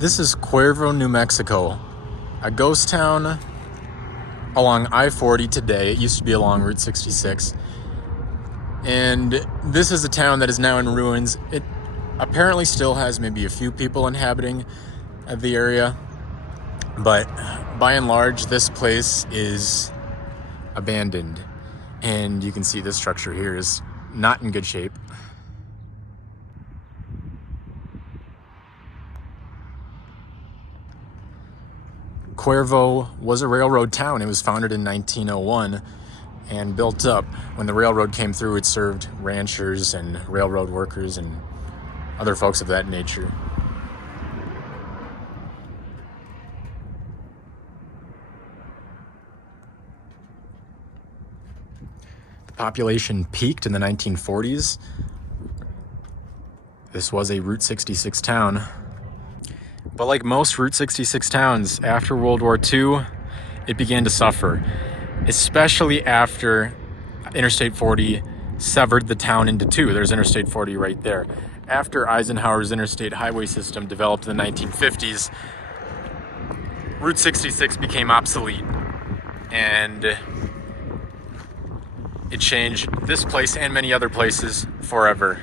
This is Cuervo, New Mexico, a ghost town along I-40 today. It used to be along Route 66. And this is a town that is now in ruins. It apparently still has maybe a few people inhabiting the area, but by and large, this place is abandoned. And you can see this structure here is not in good shape. Cuervo was a railroad town. It was founded in 1901 and built up. When the railroad came through, it served ranchers and railroad workers and other folks of that nature. The population peaked in the 1940s. This was a Route 66 town. But like most Route 66 towns, after World War II, it began to suffer, especially after Interstate 40 severed the town into two. There's Interstate 40 right there. After Eisenhower's interstate highway system developed in the 1950s, Route 66 became obsolete, and it changed this place and many other places forever.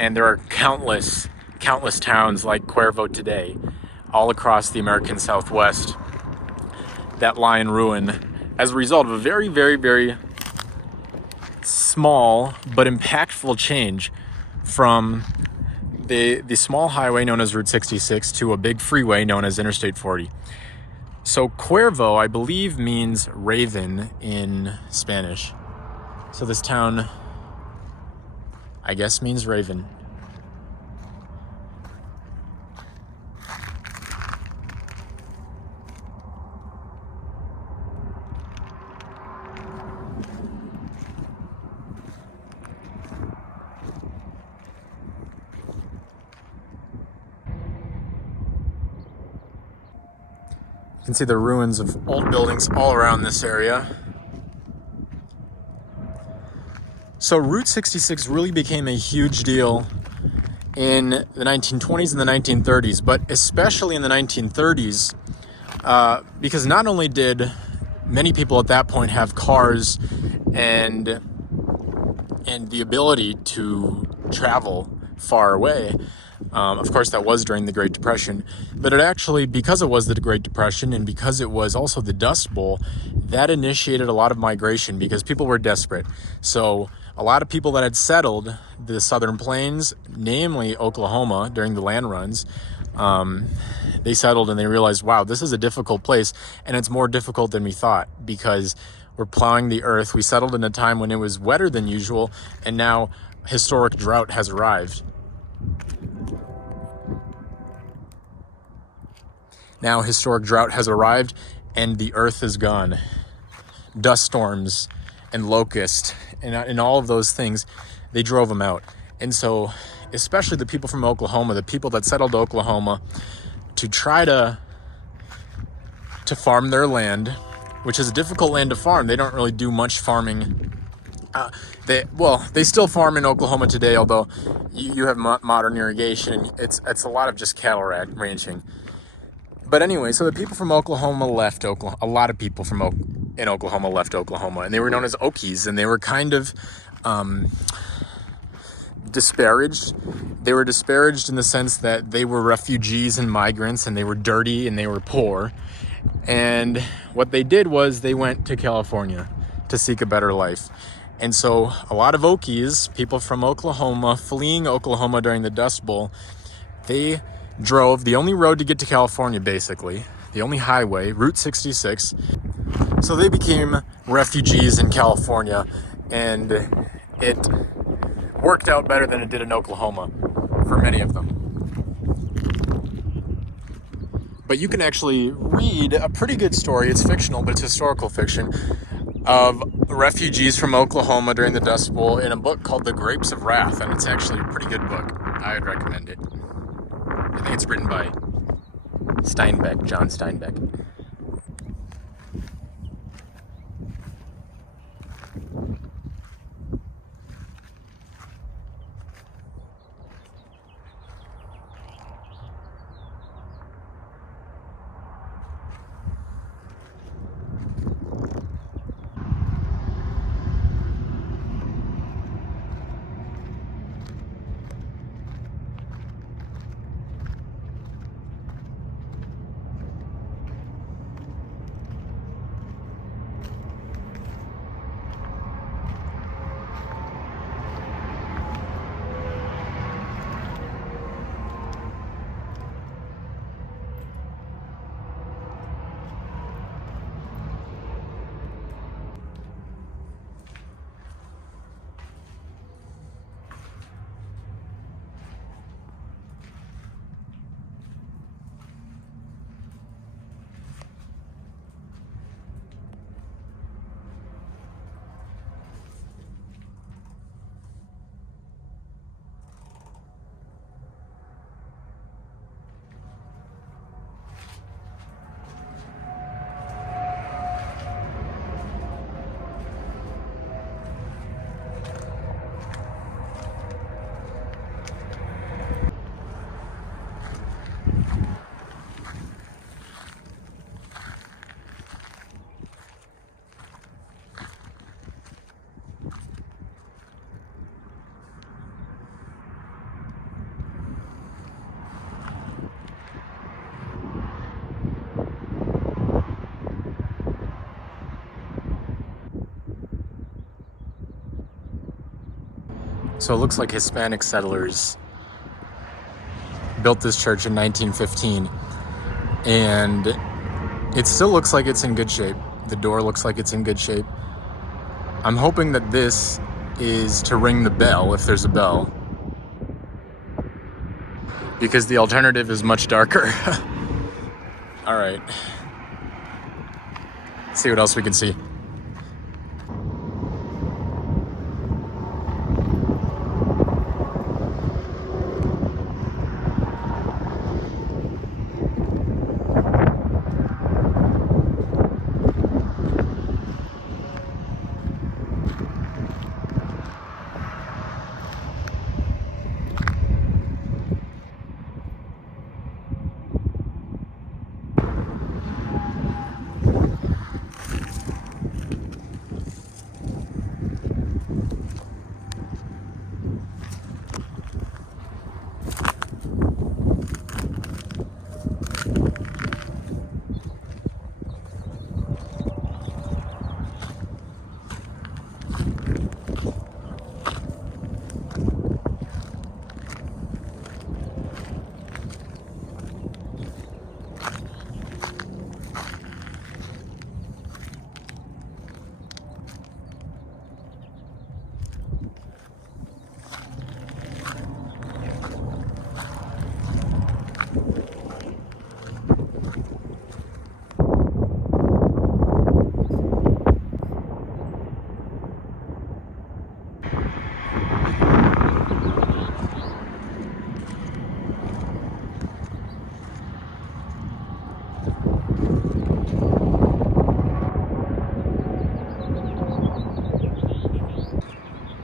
And there are countless towns like Cuervo today, all across the American Southwest, that lie in ruin as a result of a very, very, very small but impactful change from the small highway known as Route 66 to a big freeway known as Interstate 40. So Cuervo, I believe, means raven in Spanish. So this town, I guess, means raven. You can see the ruins of old buildings all around this area. So Route 66 really became a huge deal in the 1920s and the 1930s, but especially in the 1930s, because not only did many people at that point have cars and the ability to travel far away. Of course, that was during the Great Depression, but it actually, because it was the Great Depression and because it was also the Dust Bowl, that initiated a lot of migration because people were desperate. So a lot of people that had settled the Southern Plains, namely Oklahoma, during the land runs, they settled and they realized, wow, this is a difficult place, and it's more difficult than we thought because we're plowing the earth. We settled in a time when it was wetter than usual, and now historic drought has arrived. Now historic drought has arrived and the earth is gone. Dust storms and locusts and all of those things, they drove them out. And so, especially the people from Oklahoma, the people that settled Oklahoma to try to farm their land, which is a difficult land to farm. They don't really do much farming. They still farm in Oklahoma today, although you have modern irrigation. It's a lot of just cattle ranching. But anyway, so the people from Oklahoma left Oklahoma. A lot of people in Oklahoma left Oklahoma, and they were known as Okies, and they were kind of disparaged. They were disparaged in the sense that they were refugees and migrants, and they were dirty and they were poor. And what they did was they went to California to seek a better life. And so a lot of Okies, people from Oklahoma, fleeing Oklahoma during the Dust Bowl, they drove the only road to get to California, basically, the only highway, Route 66. So they became refugees in California, and it worked out better than it did in Oklahoma for many of them. But you can actually read a pretty good story. It's fictional, but it's historical fiction, of refugees from Oklahoma during the Dust Bowl in a book called The Grapes of Wrath, and it's actually a pretty good book. I would recommend it. I think it's written by John Steinbeck. So it looks like Hispanic settlers built this church in 1915, and it still looks like it's in good shape. The door looks like it's in good shape. I'm hoping that this is to ring the bell, if there's a bell, because the alternative is much darker. All right. Let's see what else we can see.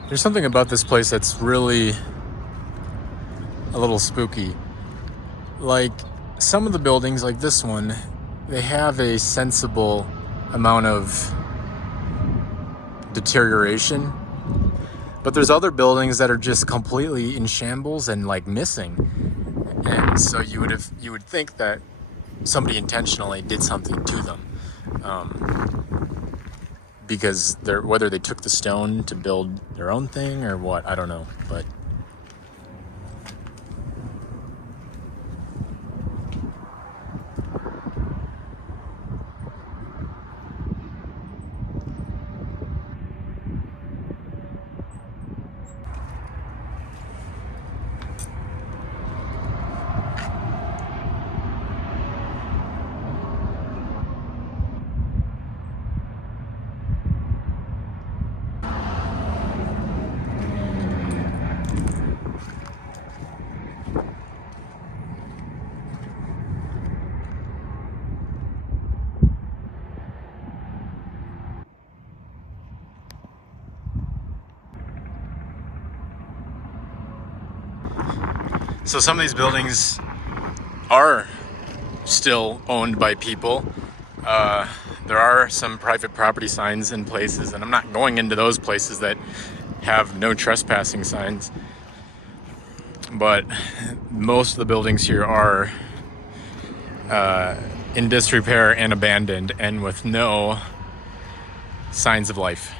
There's something about this place that's really a little spooky. Like, some of the buildings, like this one, they have a sensible amount of deterioration, but there's other buildings that are just completely in shambles and like missing. And so you would think that somebody intentionally did something to them. Because whether they took the stone to build their own thing or what, I don't know. But so some of these buildings are still owned by people. There are some private property signs in places, and I'm not going into those places that have no trespassing signs. But most of the buildings here are in disrepair and abandoned, and with no signs of life.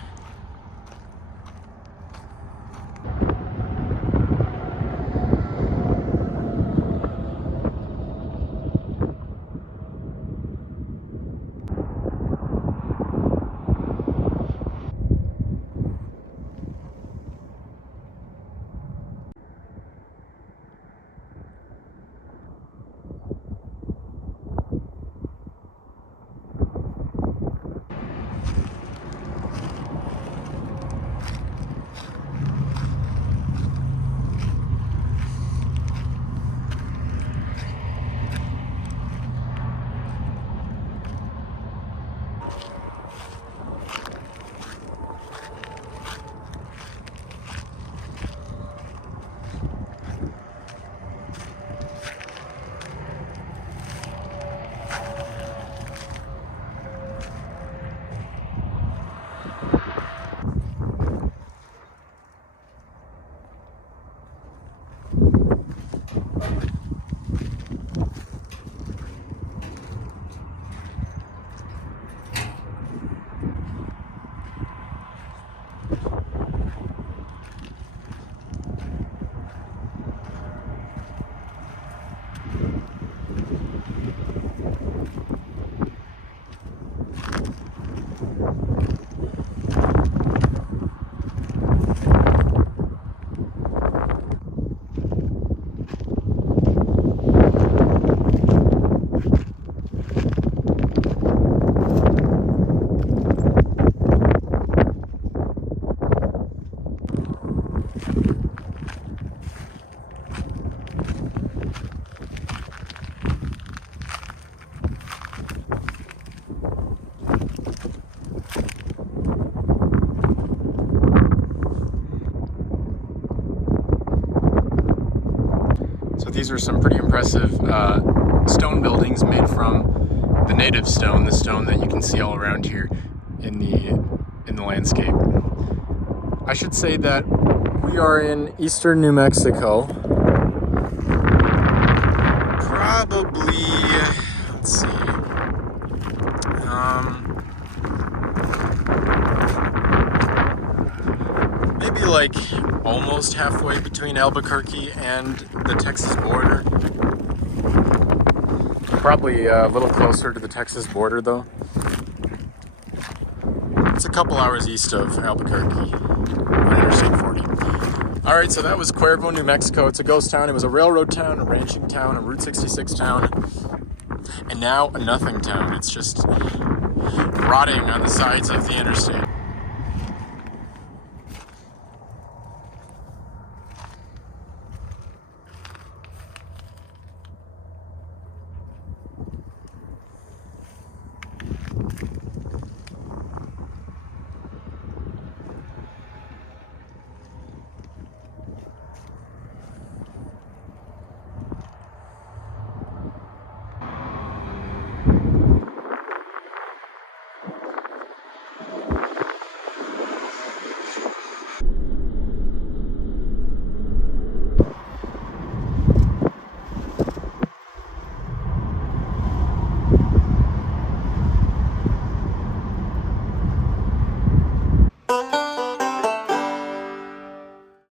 these are some pretty impressive stone buildings made from the native stone, the stone that you can see all around here in the landscape. I should say that we are in eastern New Mexico. Probably, let's see, maybe like almost halfway between Albuquerque and the Texas border. Probably a little closer to the Texas border though. It's a couple hours east of Albuquerque on Interstate 40. Alright, so that was Cuervo, New Mexico. It's a ghost town. It was a railroad town, a ranching town, a Route 66 town, and now a nothing town. It's just rotting on the sides of the interstate.